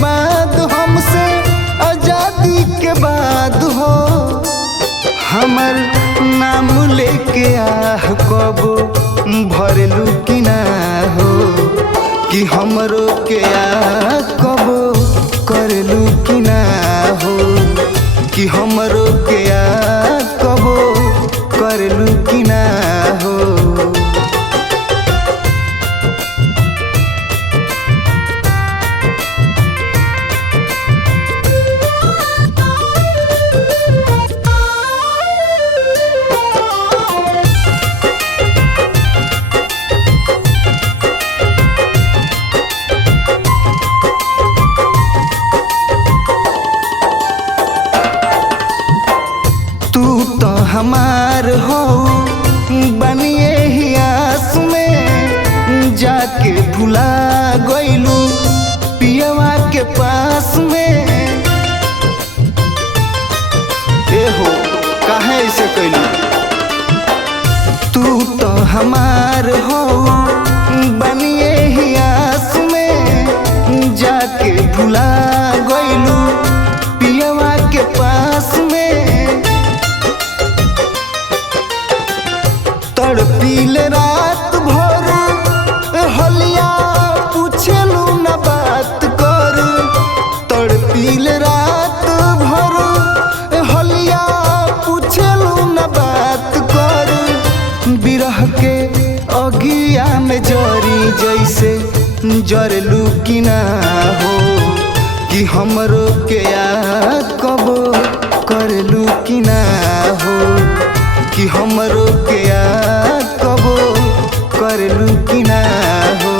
बाद हमसे आजादी के बाद हो हमर नाम लेके आह कब भरलू कि ना हो कि हमरो के आह कब करलू कि ना हो कि हमरो के आह कब करलू कि ना हो। हमार हो बनिए ही आस में जाके भुला गइलू पियवा के पास में। ए हो काहे ऐसे कैलू तू तो हमार हो बनिए ही आस में जाके भुला गइलू पियवा के पास में। तड़पील रात भर हलिया पूछलू न बात कर तड़पील रात भर हलिया पूछलू न बात कर बिरह के अगिया में जरी जैसे जरलू कि ना हो कि हमरो के याद कब करलू कि ना हो कि हमरो के याद कब करलू कि ना हो।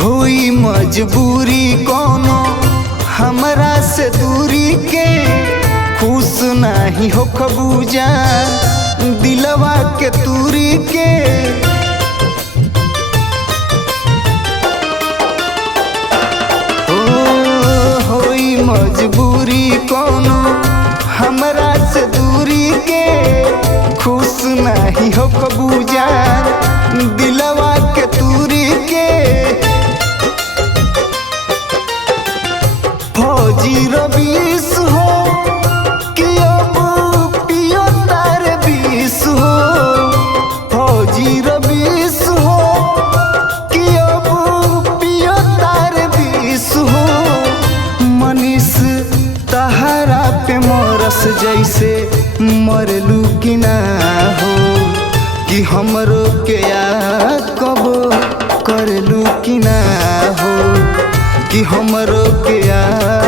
हुई मजबूरी कोनो हमरा से दूरी के खुश नाही हो खबूजा दिलवा के दूरी के। होई मजबूरी कोनो हमरा से दूरी के खुश नाही हो खबूजा दिलवा के दूरी के। फौजी रबीस हो कि अब पियो तार बीस हो फौजी रबीस हो कि अब पियो तार बीस हो मनीष तहरा पे मरस जैसे मरलू कि ना हो कि हमरो के याद कब करलू कि ना हो कि हमरो के याद